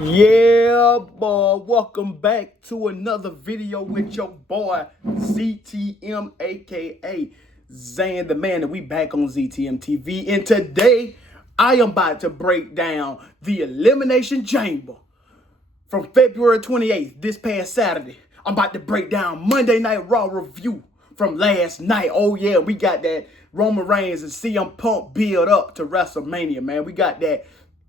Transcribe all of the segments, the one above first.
Yeah, boy. Welcome back to another video with your boy ZTM, aka Zan the Man, and we back on ZTMTV. And today, I am about to break down the Elimination Chamber from February 28th, this past Saturday. I'm about to break down Monday Night Raw review from last night. Oh yeah, we got that Roman Reigns and CM Punk build up to WrestleMania, man. We got that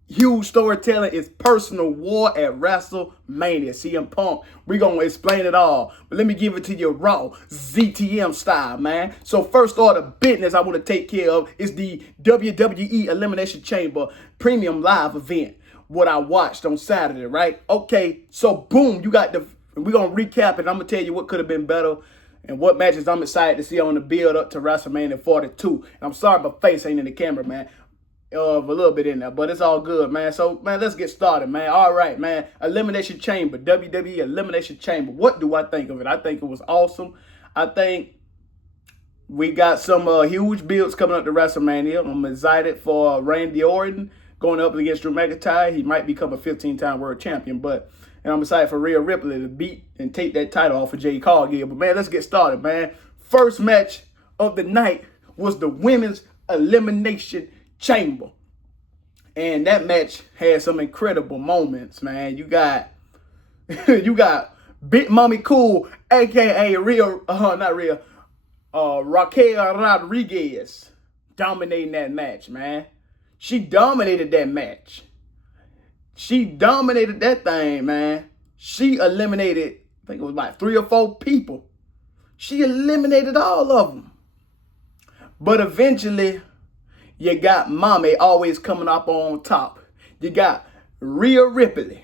huge storytelling. Is personal war at WrestleMania. CM Punk, we gonna explain it all. But let me give it to you raw, ZTM style, man. So first order of business I want to take care of is the WWE Elimination Chamber Premium Live event. What I watched on Saturday, right? Okay, so boom, you got the, we're gonna recap it. I'm gonna tell you what could have been better and what matches I'm excited to see on the build up to WrestleMania 42. And I'm sorry my face ain't in the camera, man. Of a little bit in there, but it's all good, man. So, man, let's get started, man. All right, man. Elimination Chamber, WWE Elimination Chamber. What do I think of it? I think it was awesome. I think we got some huge builds coming up to WrestleMania. I'm excited for Randy Orton going up against Drew McIntyre. He might become a 15-time world champion, and I'm excited for Rhea Ripley to beat and take that title off of Jade Cargill. But, man, let's get started, man. First match of the night was the Women's Elimination Chamber. And that match had some incredible moments, man. You got Big Mommy Cool, aka Raquel Rodriguez, dominating that match, man. She dominated that match. She dominated that thing, man. She eliminated, I think it was like 3 or 4 people. She eliminated all of them. But eventually, you got Mommy always coming up on top. You got Rhea Ripley.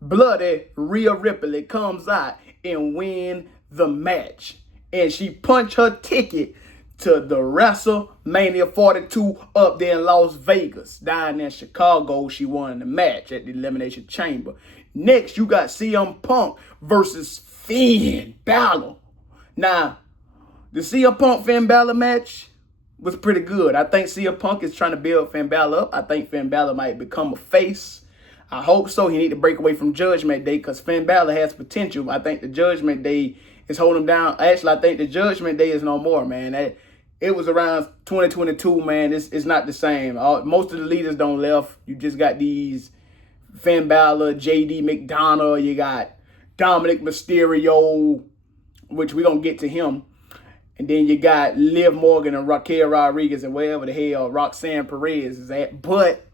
Bloody Rhea Ripley comes out and win the match. And she punched her ticket to the WrestleMania 42 up there in Las Vegas. Down in Chicago, she won the match at the Elimination Chamber. Next, you got CM Punk versus Finn Balor. Now, the CM Punk Finn Balor match was pretty good. I think CM Punk is trying to build Finn Balor up. I think Finn Balor might become a face. I hope so. He need to break away from Judgment Day because Finn Balor has potential. I think the Judgment Day is holding him down. Actually, I think the Judgment Day is no more, man. It was around 2022, man. It's not the same. Most of the leaders don't left. You just got these Finn Balor, JD McDonough. You got Dominic Mysterio, which we're going to get to him. And then you got Liv Morgan and Raquel Rodriguez and wherever the hell Roxanne Perez is at. But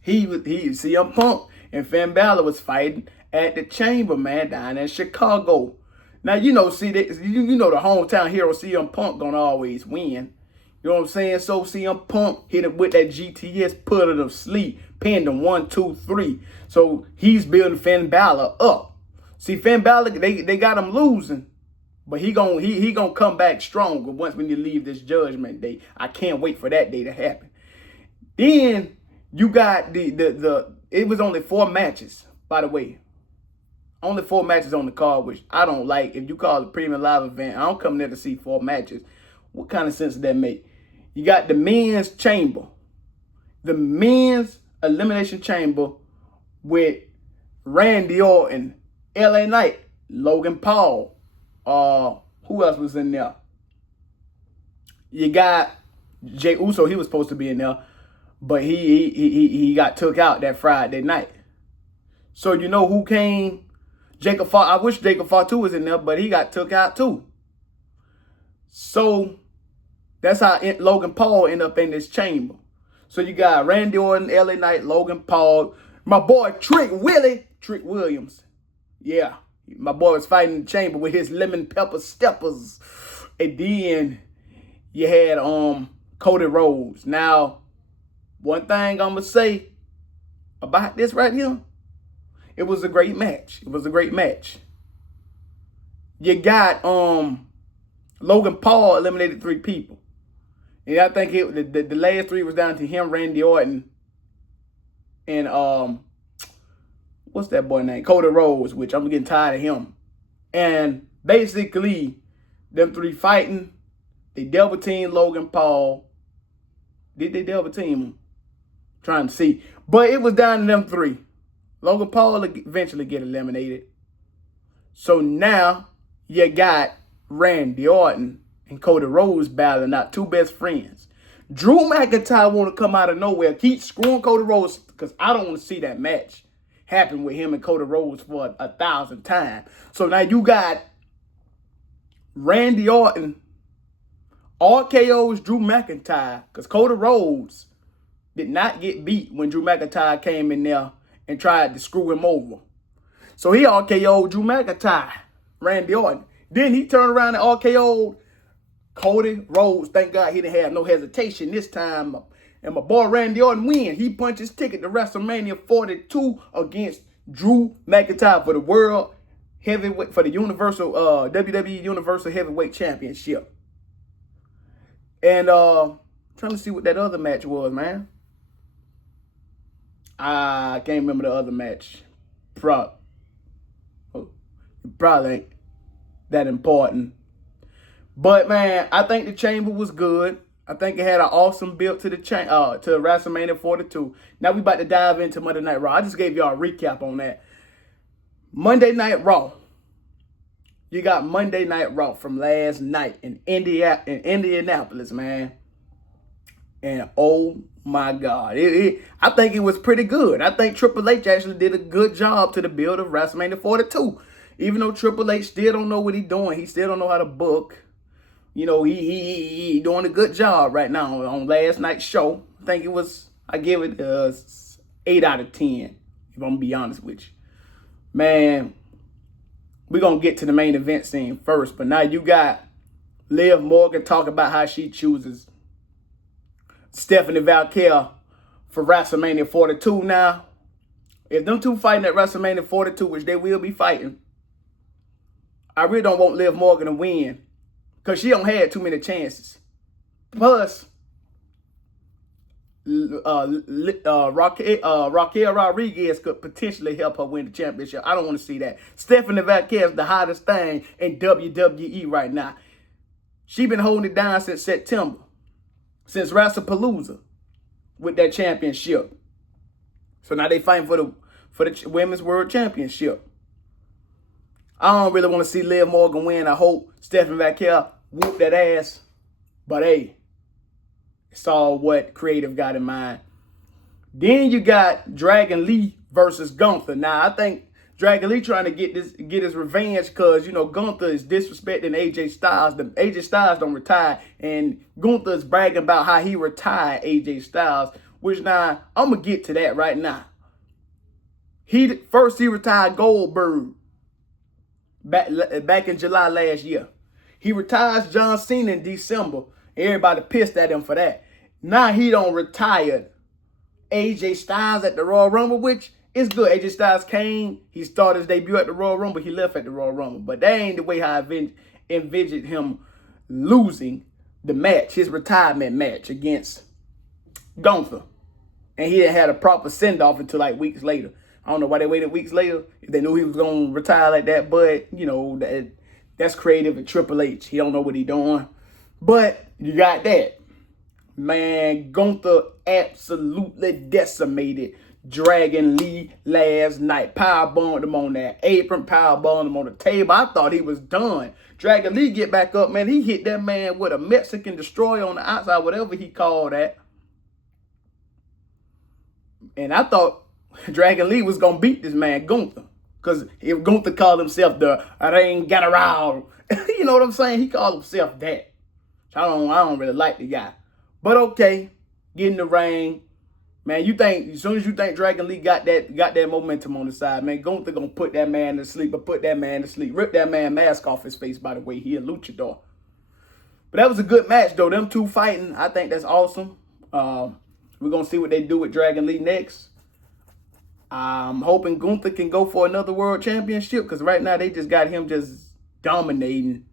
he CM Punk and Finn Balor was fighting at the Chamber, man, down in Chicago. Now, you know, you know the hometown hero CM Punk gonna always win. You know what I'm saying? So CM Punk hit it with that GTS, put it to sleep, pinned him 1, 2, 3. So he's building Finn Balor up. See, Finn Balor, they got him losing. But he gonna come back stronger once when you leave this Judgment Day. I can't wait for that day to happen. Then you got it was only 4 matches, by the way. Only 4 matches on the card, which I don't like. If you call it a premium live event, I don't come there to see 4 matches. What kind of sense does that make? You got the men's chamber. The men's elimination chamber with Randy Orton, LA Knight, Logan Paul. Who else was in there? You got Jey Uso. He was supposed to be in there, but he got took out that Friday night. So you know who came? Jacob Fatu. I wish Jacob Fatu was in there, but he got took out too. So that's how Logan Paul ended up in this chamber. So you got Randy Orton, LA Knight, Logan Paul, my boy Trick Williams. Yeah. My boy was fighting in the chamber with his lemon pepper steppers. And then you had Cody Rhodes. Now, one thing I'm going to say about this right here, it was a great match. It was a great match. You got Logan Paul eliminated 3 people. And I think the last 3 was down to him, Randy Orton, and what's that boy name? Cody Rhodes, which I'm getting tired of him. And basically, them 3 fighting, they double teamed Logan Paul. Did they double team him? Trying to see. But it was down to them 3. Logan Paul will eventually get eliminated. So now you got Randy Orton and Cody Rhodes battling out, two best friends. Drew McIntyre want to come out of nowhere, keep screwing Cody Rhodes, because I don't want to see that match happen with him and Cody Rhodes for 1,000 times. So now you got Randy Orton RKO's Drew McIntyre, because Cody Rhodes did not get beat when Drew McIntyre came in there and tried to screw him over. So he RKO'd Drew McIntyre, Randy Orton. Then he turned around and RKO'd Cody Rhodes. Thank God he didn't have no hesitation this time. And my boy Randy Orton win. He punched his ticket to WrestleMania 42 against Drew McIntyre for the World Heavyweight, for the Universal WWE Universal Heavyweight Championship. And trying to see what that other match was, man. I can't remember the other match. Probably ain't that important. But man, I think the Chamber was good. I think it had an awesome build to the to WrestleMania 42. Now we about to dive into Monday Night Raw. I just gave y'all a recap on that. Monday Night Raw. You got Monday Night Raw from last night in Indianapolis, man. And oh my God, I think it was pretty good. I think Triple H actually did a good job to the build of WrestleMania 42. Even though Triple H still don't know what he's doing, he still don't know how to book. You know, he doing a good job right now on last night's show. I think it was, I give it 8 out of 10, if I'm going to be honest with you. Man, we're going to get to the main event scene first, but now you got Liv Morgan talk about how she chooses Stephanie Valkyrie for WrestleMania 42 now. If them two fighting at WrestleMania 42, which they will be fighting, I really don't want Liv Morgan to win because she don't have too many chances. Plus, Raquel Rodriguez could potentially help her win the championship. I don't want to see that. Stephanie Valkyrie is the hottest thing in WWE right now. She been holding it down since September, since WrestlePalooza with that championship. So now they fighting for the Women's World Championship. I don't really want to see Liv Morgan win. I hope Stephanie Valkyrie whoop that ass. But hey, it's all what creative got in mind. Then you got Dragon Lee versus Gunther. Now I think Dragon Lee trying to get his revenge because, you know, Gunther is disrespecting AJ Styles. AJ Styles don't retire, and Gunther is bragging about how he retired AJ Styles, which now I'm gonna get to that right now. First he retired Goldberg back in July last year. He retires John Cena in December. Everybody pissed at him for that. Now he don't retire AJ Styles at the Royal Rumble, which is good. AJ Styles came, he started his debut at the Royal Rumble, he left at the Royal Rumble. But that ain't the way how I envisioned him losing the match, his retirement match against Gunther. And he didn't have a proper send-off until like weeks later. I don't know why they waited weeks later, if they knew he was going to retire like that. But, you know, that's creative and Triple H. He don't know what he doing. But you got that. Man, Gunther absolutely decimated Dragon Lee last night. Powerbombed him on that apron, powerbombed him on the table. I thought he was done. Dragon Lee get back up, man. He hit that man with a Mexican destroyer on the outside, whatever he called that. And I thought Dragon Lee was going to beat this man, Gunther. Because if Gunther called himself the Ring General, you know what I'm saying? He called himself that. I don't really like the guy. But okay, get in the ring. Man, you think, as soon as you think Dragon Lee got that momentum on the side, man, Gunther gonna put that man to sleep, or put that man to sleep. Rip that man mask off his face, by the way. He a luchador. But that was a good match, though. Them two fighting, I think that's awesome. We're gonna see what they do with Dragon Lee next. I'm hoping Gunther can go for another world championship, because right now they just got him just dominating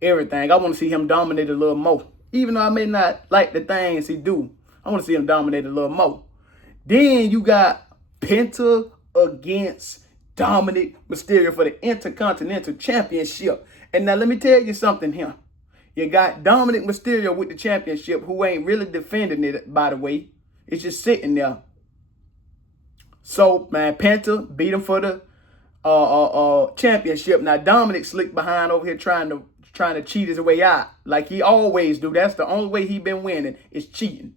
everything. I want to see him dominate a little more. Even though I may not like the things he do, I want to see him dominate a little more. Then you got Penta against Dominic Mysterio for the Intercontinental Championship. And now let me tell you something here. You got Dominic Mysterio with the championship, who ain't really defending it, by the way. It's just sitting there. So, man, Penta beat him for the championship. Now, Dominic slick behind over here trying to cheat his way out like he always do. That's the only way he been winning is cheating.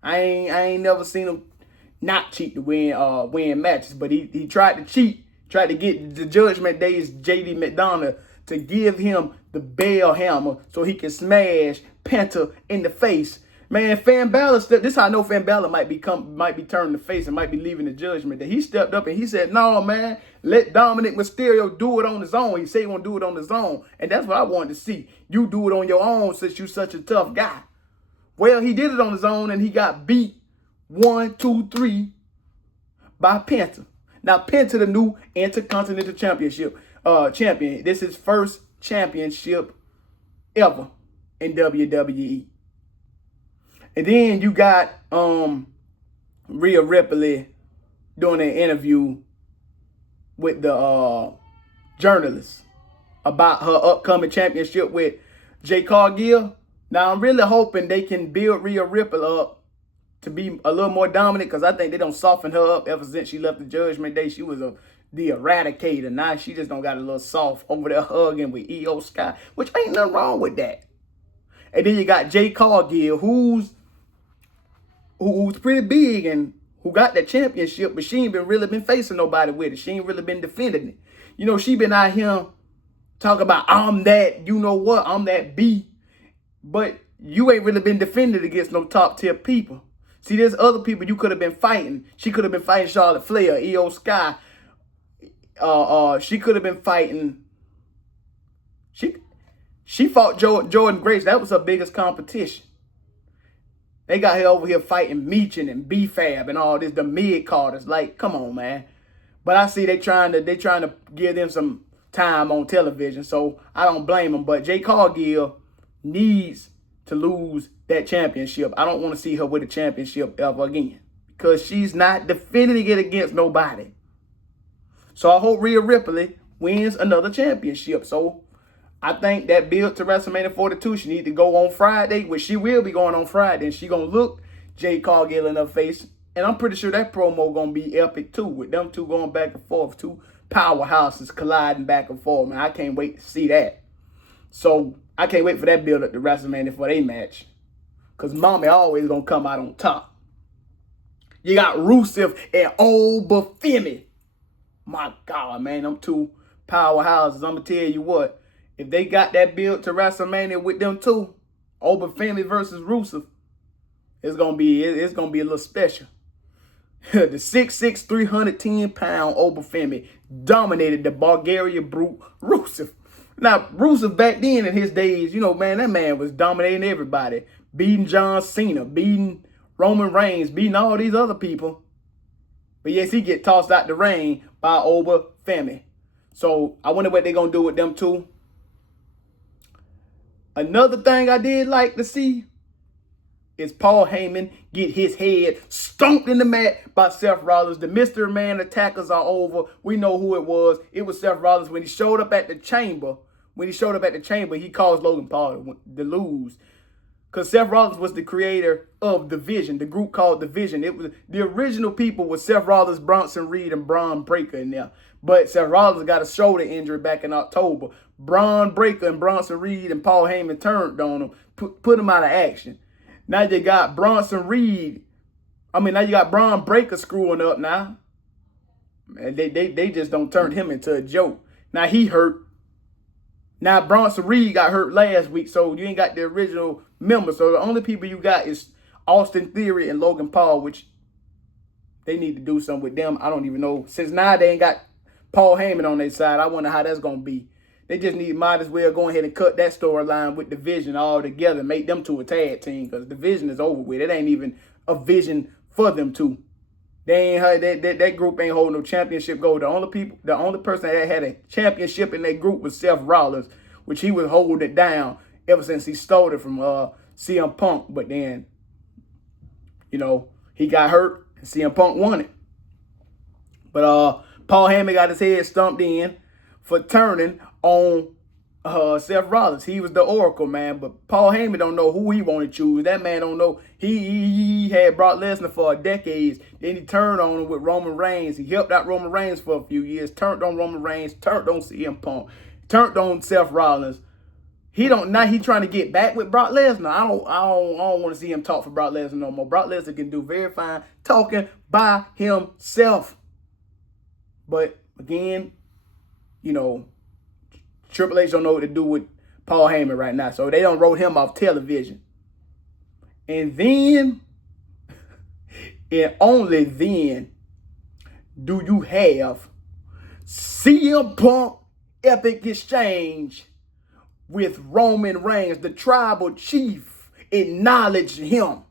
I ain't never seen him not cheat to win matches, but he tried to cheat, tried to get the Judgment Day's JD McDonough to give him the bell hammer so he can smash Penta in the face. Man, Finn Balor, this is how I know Finn Balor might be turning the face and might be leaving the Judgment Day. He stepped up and he said, no, man, let Dominic Mysterio do it on his own. He said he want to do it on his own. And that's what I wanted to see. You do it on your own since you such a tough guy. Well, he did it on his own and he got beat 1, 2, 3 by Penta. Now, Penta, the new Intercontinental Championship champion. This is his first championship ever in WWE. And then you got Rhea Ripley doing an interview with the journalist about her upcoming championship with Jay Cargill. Now, I'm really hoping they can build Rhea Ripley up to be a little more dominant because I think they don't soften her up ever since she left the Judgment Day. She was the Eradicator. Now she just don't got a little soft over there hugging with Io Sky, which ain't nothing wrong with that. And then you got Jay Cargill, who's pretty big and who got that championship, but she ain't really been facing nobody with it. She ain't really been defending it. You know, she been out here talking about, I'm that, you know what, I'm that B. But you ain't really been defended against no top tier people. See, there's other people you could have been fighting. She could have been fighting Charlotte Flair, Io Sky. She could have been fighting. She fought Jordan Grace. That was her biggest competition. They got her over here fighting Meechin and B-Fab and all this, the mid-carders. Like, come on, man. But I see they trying to give them some time on television, so I don't blame them. But Jay Cargill needs to lose that championship. I don't want to see her with a championship ever again because she's not defending it against nobody. So I hope Rhea Ripley wins another championship. So I think that build to WrestleMania 42, she need to go on Friday, which she will be going on Friday, and she going to look Jay Cargill in her face. And I'm pretty sure that promo going to be epic too, with them two going back and forth, two powerhouses colliding back and forth. Man, I can't wait to see that. So I can't wait for that build up to WrestleMania for their match. Because Mommy always going to come out on top. You got Rusev and Old Bafemi. My God, man, them two powerhouses. I'm going to tell you what. If they got that build to WrestleMania with them two, Old Bafemi versus Rusev, it's gonna be a little special. The 6'6", 310-pound Old Bafemi dominated the Bulgarian brute Rusev. Now, Rusev back then in his days, you know, man, that man was dominating everybody. Beating John Cena, beating Roman Reigns, beating all these other people. But yes, he get tossed out the ring by Old Bafemi. So I wonder what they're gonna do with them two. Another thing I did like to see is Paul Heyman get his head stomped in the mat by Seth Rollins. The Mystery Man attackers are over. We know who it was. It was Seth Rollins. When he showed up at the chamber, he caused Logan Paul to lose. Because Seth Rollins was the creator of Division, the group called Division. It was the original people was Seth Rollins, Bronson Reed, and Braun Breaker in there. But Seth Rollins got a shoulder injury back in October. Braun Breaker and Bronson Reed and Paul Heyman turned on him, put him out of action. Now you got Braun Breaker screwing up now. And they just don't turn him into a joke. Now he hurt. Now Bronson Reed got hurt last week, so you ain't got the original members. So the only people you got is Austin Theory and Logan Paul, which they need to do something with them. I don't even know. Since now they ain't got Paul Heyman on their side, I wonder how that's going to be. They just might as well go ahead and cut that storyline with Division all together, make them two a tag team, because Division is over with. It ain't even a vision for them two. They ain't that group ain't holding no championship gold. The only person that had a championship in that group was Seth Rollins, which he was holding it down ever since he stole it from CM Punk. But then, you know, he got hurt and CM Punk won it. But Paul Heyman got his head stumped in for turning on Seth Rollins. He was the Oracle, man. But Paul Heyman don't know who he want to choose. That man don't know. He had Brock Lesnar for decades. Then he turned on him with Roman Reigns. He helped out Roman Reigns for a few years. Turned on Roman Reigns. Turned on CM Punk. Turned on Seth Rollins. Now he trying to get back with Brock Lesnar. I don't want to see him talk for Brock Lesnar no more. Brock Lesnar can do very fine talking by himself. But again, Triple H don't know what to do with Paul Heyman right now. So they don't wrote him off television. And then, and only then, do you have CM Punk epic exchange with Roman Reigns, the tribal chief, acknowledge him.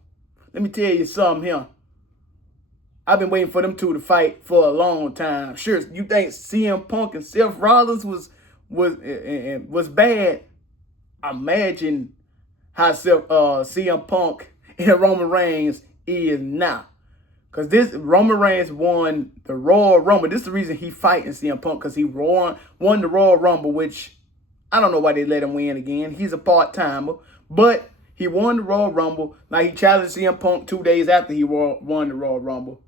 Let me tell you something here. I've been waiting for them two to fight for a long time. Sure, you think CM Punk and Seth Rollins was bad? Imagine how CM Punk and Roman Reigns is now. Because this Roman Reigns won the Royal Rumble. This is the reason he fighting CM Punk, because he won the Royal Rumble, which I don't know why they let him win again. He's a part-timer. But he won the Royal Rumble. Like, he challenged CM Punk 2 days after he won the Royal Rumble.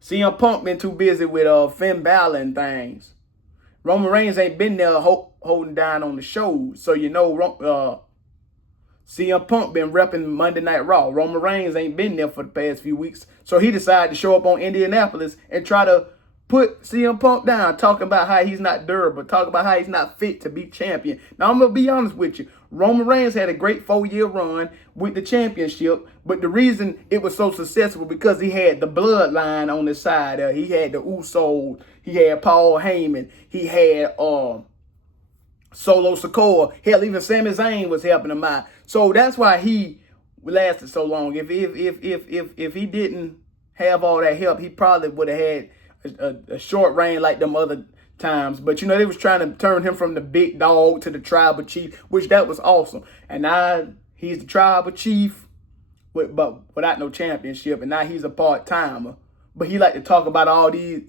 CM Punk been too busy with Finn Balor and things. Roman Reigns ain't been there holding down on the shows. So, CM Punk been repping Monday Night Raw. Roman Reigns ain't been there for the past few weeks. So he decided to show up on Indianapolis and try to put CM Punk down, talking about how he's not durable, talking about how he's not fit to be champion. Now, I'm going to be honest with you. Roman Reigns had a great 4-year run with the championship, but the reason it was so successful because he had the bloodline on his side. He had the Usos. He had Paul Heyman. He had Solo Sikoa. Hell, even Sami Zayn was helping him out. So that's why he lasted so long. If he didn't have all that help, he probably would have had a short reign like them other times. But they was trying to turn him from the big dog to the tribal chief, which that was awesome. And now he's the tribal chief, but without no championship. And now he's a part-timer. But he like to talk about all these.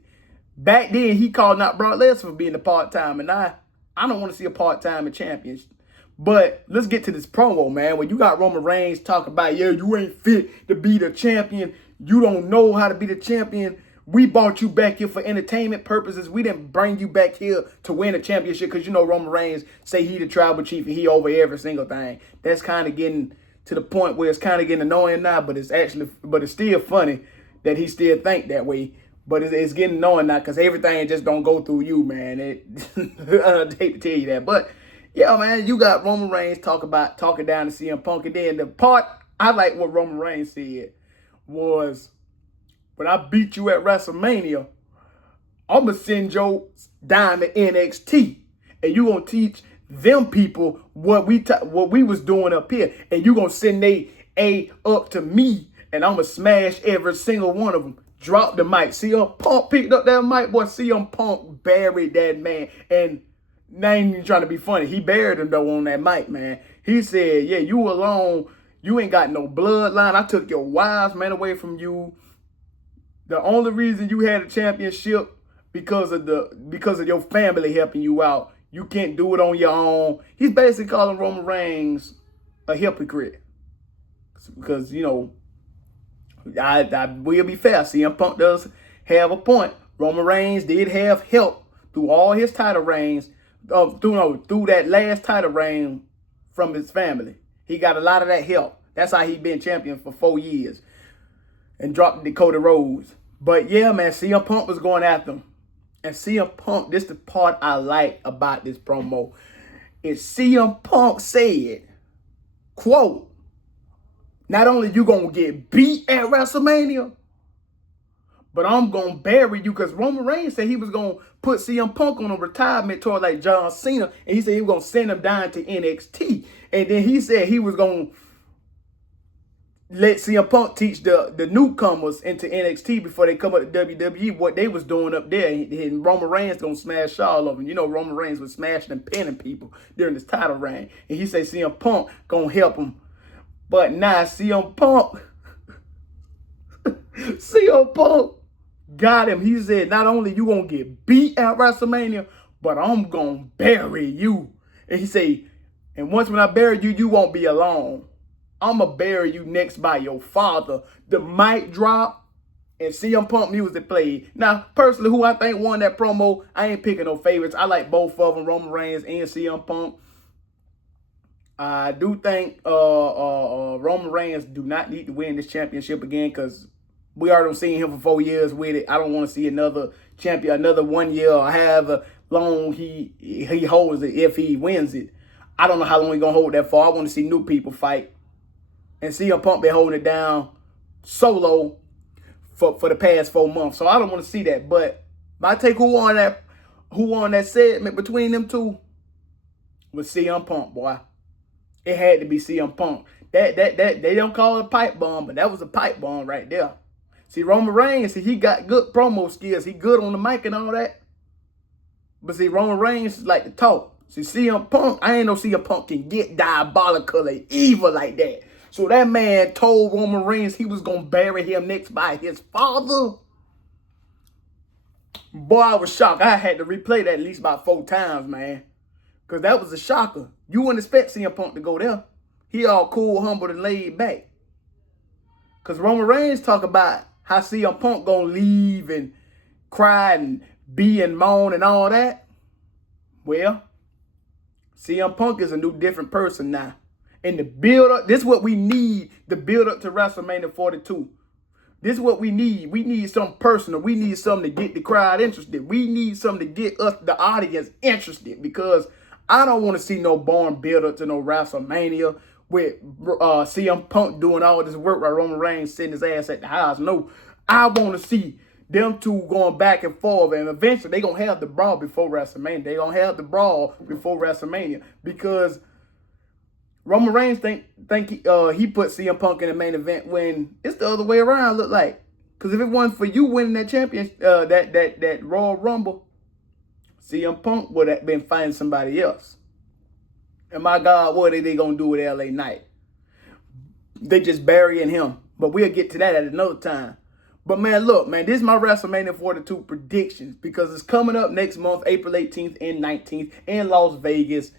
Back then, he called out Brock Lesnar for being a part-timer. And now I don't want to see a part-timer champion. But let's get to this promo, man. When you got Roman Reigns talking about, yeah, you ain't fit to be the champion. You don't know how to be the champion. We brought you back here for entertainment purposes. We didn't bring you back here to win a championship because Roman Reigns say he the tribal chief and he over every single thing. That's kind of getting to the point where it's kind of getting annoying now, but it's still funny that he still think that way. But it's getting annoying now because everything just don't go through you, man. I hate to tell you that, but yeah, man, you got Roman Reigns talking down to CM Punk, and then the part I like what Roman Reigns said was, when I beat you at Wrestlemania, I'm going to send you down to NXT. And you going to teach them people what we was doing up here. And you going to send they A up to me. And I'm going to smash every single one of them. Drop the mic. CM Punk picked up that mic. Boy, CM Punk buried that man. And I ain't even trying to be funny. He buried him, though, on that mic, man. He said, yeah, you alone. You ain't got no bloodline. I took your wives, man, away from you. The only reason you had a championship because of your family helping you out. You can't do it on your own. He's basically calling Roman Reigns a hypocrite. Because, I will be fair. CM Punk does have a point. Roman Reigns did have help through all his title reigns, through that last title reign from his family. He got a lot of that help. That's how he been champion for 4 years. And dropped Dakota Rose. But yeah, man, CM Punk was going after him. And CM Punk, this is the part I like about this promo. Is CM Punk said, quote, not only you gonna get beat at WrestleMania, but I'm gonna bury you, because Roman Reigns said he was gonna put CM Punk on a retirement tour like John Cena, and he said he was gonna send him down to NXT. And then he said he was gonna let CM Punk teach the newcomers into NXT before they come up to WWE what they was doing up there. And Roman Reigns gonna smash all of them. Roman Reigns was smashing and pinning people during his title reign. And he said CM Punk gonna help him. But now CM Punk got him. He said, not only you gonna get beat at WrestleMania, but I'm gonna bury you. And he say, and once when I bury you, you won't be alone. I'ma bury you next by your father. The mic drop and CM Punk music played. Now, personally, who I think won that promo, I ain't picking no favorites. I like both of them, Roman Reigns and CM Punk. I do think Roman Reigns do not need to win this championship again because we already seen him for 4 years with it. I don't want to see another champion, another 1 year or however long he holds it if he wins it. I don't know how long he's going to hold that for. I want to see new people fight. And CM Punk been holding it down solo for the past 4 months. So I don't want to see that. But my take who won that segment between them two was CM Punk, boy. It had to be CM Punk. That they don't call it a pipe bomb, but that was a pipe bomb right there. See, Roman Reigns, he got good promo skills. He good on the mic and all that. But see, Roman Reigns is like to talk. See, CM Punk, I ain't know CM Punk can get diabolically evil like that. So that man told Roman Reigns he was going to bury him next by his father. Boy, I was shocked. I had to replay that at least about 4 times, man. Because that was a shocker. You wouldn't expect CM Punk to go there. He all cool, humble, and laid back. Because Roman Reigns talk about how CM Punk going to leave and cry and be and moan and all that. Well, CM Punk is a new different person now. And the build-up, this is what we need, the build-up to WrestleMania 42. This is what we need. We need something personal. We need something to get the crowd interested. We need something to get us, the audience, interested. Because I don't want to see no boring build-up to no WrestleMania with CM Punk doing all this work while Roman Reigns sitting his ass at the house. No, I want to see them two going back and forth, and eventually they're going to have the brawl before WrestleMania. They're going to have the brawl before WrestleMania because Roman Reigns think he put CM Punk in the main event when it's the other way around, look like. Because if it wasn't for you winning that championship, that Royal Rumble, CM Punk would have been fighting somebody else. And my God, what are they going to do with LA Knight? They just burying him. But we'll get to that at another time. But man, look, man, this is my WrestleMania 42 predictions because it's coming up next month, April 18th and 19th in Las Vegas.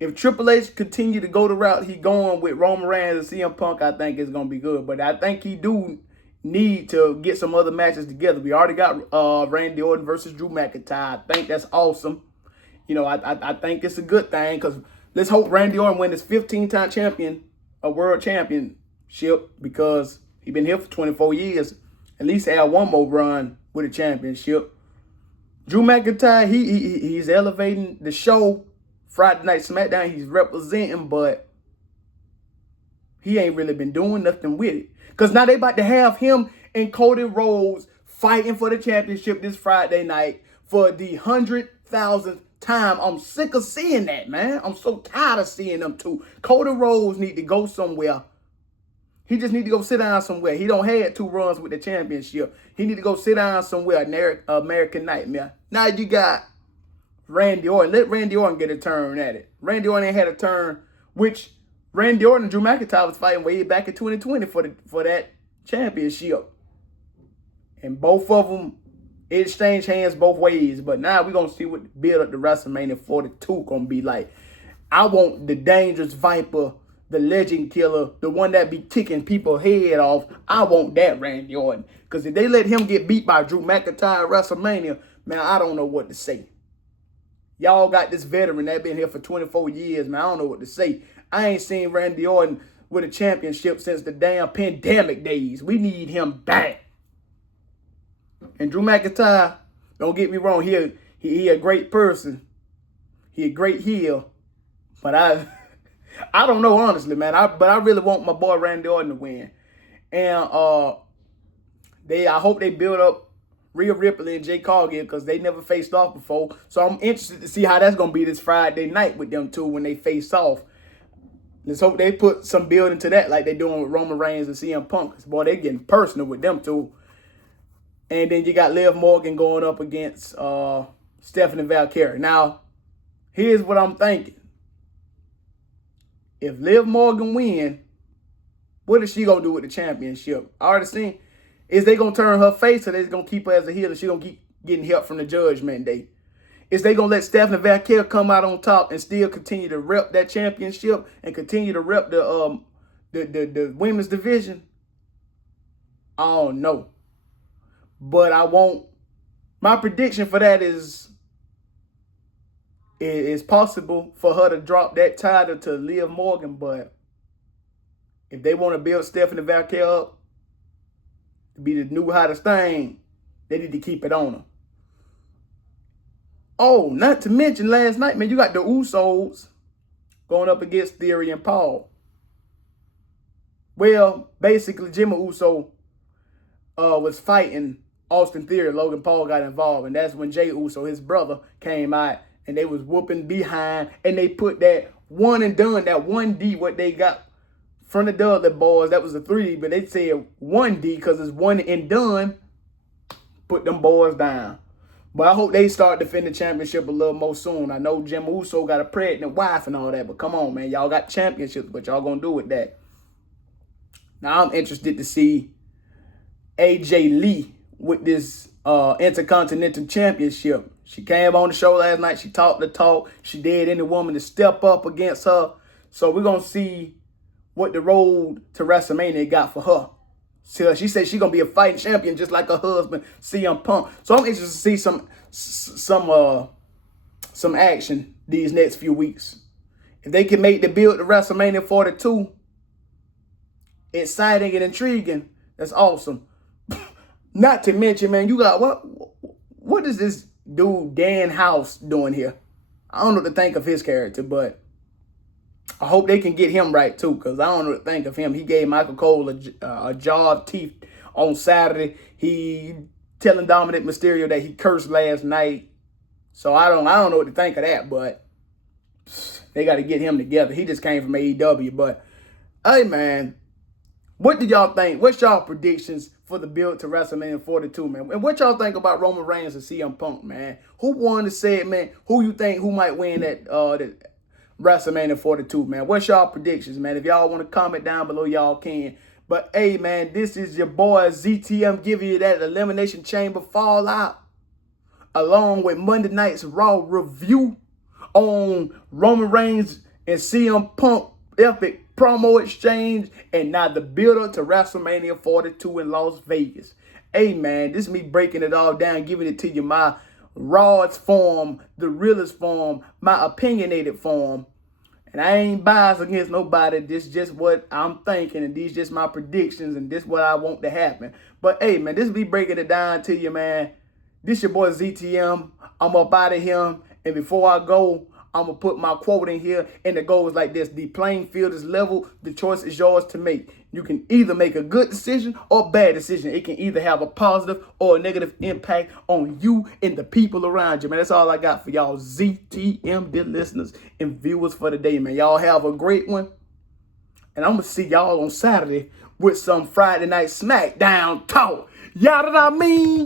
If Triple H continue to go the route he going with Roman Reigns and CM Punk, I think it's going to be good. But I think he do need to get some other matches together. We already got Randy Orton versus Drew McIntyre. I think that's awesome. You know, I think it's a good thing because let's hope Randy Orton win his 15-time champion, a world championship, because he's been here for 24 years. At least have one more run with a championship. Drew McIntyre, he's elevating the show. Friday Night SmackDown, he's representing, but he ain't really been doing nothing with it. Because now they about to have him and Cody Rhodes fighting for the championship this Friday night for the 100,000th time. I'm sick of seeing that, man. I'm so tired of seeing them two. Cody Rhodes need to go somewhere. He just need to go sit down somewhere. He don't had 2 runs with the championship. He need to go sit down somewhere, American Nightmare. Now you got Randy Orton. Let Randy Orton get a turn at it. Randy Orton ain't had a turn, which Randy Orton and Drew McIntyre was fighting way back in 2020 for that championship. And both of them exchanged hands both ways. But now we're going to see what the build up to WrestleMania 42 going to be like. I want the Dangerous Viper, the Legend Killer, the one that be kicking people's head off. I want that Randy Orton. Because if they let him get beat by Drew McIntyre at WrestleMania, man, I don't know what to say. Y'all got this veteran that been here for 24 years, man. I don't know what to say. I ain't seen Randy Orton with a championship since the damn pandemic days. We need him back. And Drew McIntyre, don't get me wrong, he a great person. He a great heel. But I don't know, honestly, man. But I really want my boy Randy Orton to win. And I hope they build up Rhea Ripley and Jay Cargill because they never faced off before. So I'm interested to see how that's going to be this Friday night with them two when they face off. Let's hope they put some building to that like they're doing with Roman Reigns and CM Punk. Boy, they're getting personal with them two. And then you got Liv Morgan going up against Stephanie Valkyrie. Now, here's what I'm thinking. If Liv Morgan win, what is she going to do with the championship? I already seen. Is they going to turn her face or they going to keep her as a heel and she going to keep getting help from the Judgment Day? Is they gonna let Stephanie Valkyrie come out on top and still continue to rep that championship and continue to rep the women's division? I don't know. But I won't. My prediction for that is possible for her to drop that title to Liv Morgan, but if they want to build Stephanie Valkyrie up to be the new hottest thing, they need to keep it on her. Oh, not to mention last night, man, you got the Usos going up against Theory and Paul. Well, basically, Jimmy Uso was fighting Austin Theory. Logan Paul got involved, and that's when Jay Uso, his brother, came out, and they was whooping behind, and they put that one and done, that 1D, what they got from the Dudley boys, that was a 3D, but they said 1D because it's one and done, put them boys down. But I hope they start defending the championship a little more soon. I know Jim Uso got a pregnant wife and all that, but come on, man. Y'all got championships, what y'all gonna do with that? Now I'm interested to see AJ Lee with this Intercontinental Championship. She came on the show last night. She talked the talk. She dared any woman to step up against her. So we're going to see what the road to WrestleMania got for her. So she said she's going to be a fighting champion just like her husband, CM Punk. So I'm interested to see some action these next few weeks. If they can make the build to WrestleMania 42 exciting and intriguing, that's awesome. Not to mention, man, you got what is this dude Dan House doing here? I don't know what to think of his character, but I hope they can get him right too, because I don't know what to think of him. He gave Michael Cole a jaw of teeth on Saturday. He telling Dominic Mysterio that he cursed last night. So I don't know what to think of that, but they got to get him together. He just came from AEW, but hey, man, what do y'all think? What's y'all predictions for the build to WrestleMania 42, man? And what y'all think about Roman Reigns and CM Punk, man? Who won the segment? Who you think who might win that WrestleMania 42, man? What's y'all predictions, man? If y'all want to comment down below, y'all can. But hey, man, this is your boy ZTM giving you that Elimination Chamber fallout, along with Monday night's Raw review on Roman Reigns and CM Punk epic promo exchange, and now the build-up to WrestleMania 42 in Las Vegas. Hey, man, this is me breaking it all down, giving it to you my rawest form, the realest form, my opinionated form. And I ain't biased against nobody. This is just what I'm thinking, and these just my predictions, and this what I want to happen. But hey, man, this is me breaking it down to you, man. This your boy ZTM. I'm up out of here, and before I go, I'm going to put my quote in here, and it goes like this: the playing field is level. The choice is yours to make. You can either make a good decision or a bad decision. It can either have a positive or a negative impact on you and the people around you, man. That's all I got for y'all ZTM, dear listeners and viewers for today, man. Y'all have a great one. And I'm going to see y'all on Saturday with some Friday Night SmackDown talk. Y'all know what I mean?